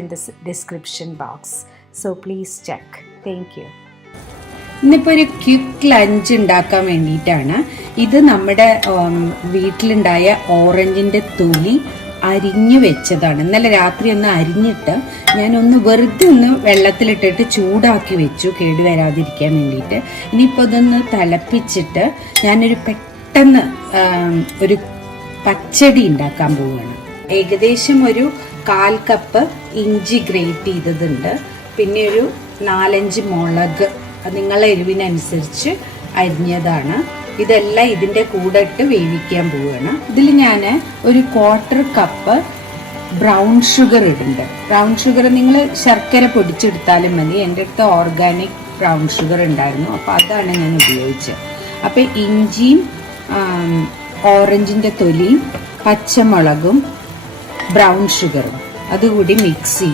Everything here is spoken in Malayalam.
in the description box. So please check. Thank you. ഇന്നിപ്പോൾ ഒരു ക്വിക്ക് ലഞ്ച് ഉണ്ടാക്കാൻ വേണ്ടിയിട്ടാണ്. ഇത് നമ്മുടെ വീട്ടിലുണ്ടായ ഓറഞ്ചിന്റെ തൊലി അരിഞ്ഞു വെച്ചതാണ്. ഇന്നലെ രാത്രി ഒന്ന് അരിഞ്ഞിട്ട് ഞാനൊന്ന് വെറുതെ ഒന്ന് വെള്ളത്തിലിട്ടിട്ട് ചൂടാക്കി വെച്ചു, കേടുവരാതിരിക്കാൻ വേണ്ടിയിട്ട്. ഇനിയിപ്പോൾ ഇതൊന്ന് തിളപ്പിച്ചിട്ട് ഞാനൊരു പെട്ടെന്ന് ഒരു പച്ചടി ഉണ്ടാക്കാൻ പോവുകയാണ്. ഏകദേശം ഒരു 1/4 കപ്പ് ഇഞ്ചി ഗ്രേറ്റ് ചെയ്തതുണ്ട്, പിന്നെ ഒരു 4-5 മുളക് നിങ്ങളെ എരിവിനനുസരിച്ച് അരിഞ്ഞതാണ്. ഇതെല്ലാം ഇതിൻ്റെ കൂടെ ഇട്ട് വേവിക്കാൻ പോവുകയാണ്. ഇതിൽ ഞാൻ ഒരു 1/4 കപ്പ് ബ്രൗൺ ഷുഗർ ഇടുന്നുണ്ട്. ബ്രൗൺ ഷുഗർ നിങ്ങൾ ശർക്കര പൊടിച്ചെടുത്താലും മതി. എൻ്റെ അടുത്ത് ഓർഗാനിക് ബ്രൗൺ ഷുഗർ ഉണ്ടായിരുന്നു, അപ്പോൾ അതാണ് ഞാൻ ഉപയോഗിച്ചത്. അപ്പോൾ ഇഞ്ചിയും ഓറഞ്ചിൻ്റെ തൊലിയും പച്ചമുളകും ബ്രൗൺ ഷുഗറും അതുകൂടി മിക്സ് ചെയ്യും.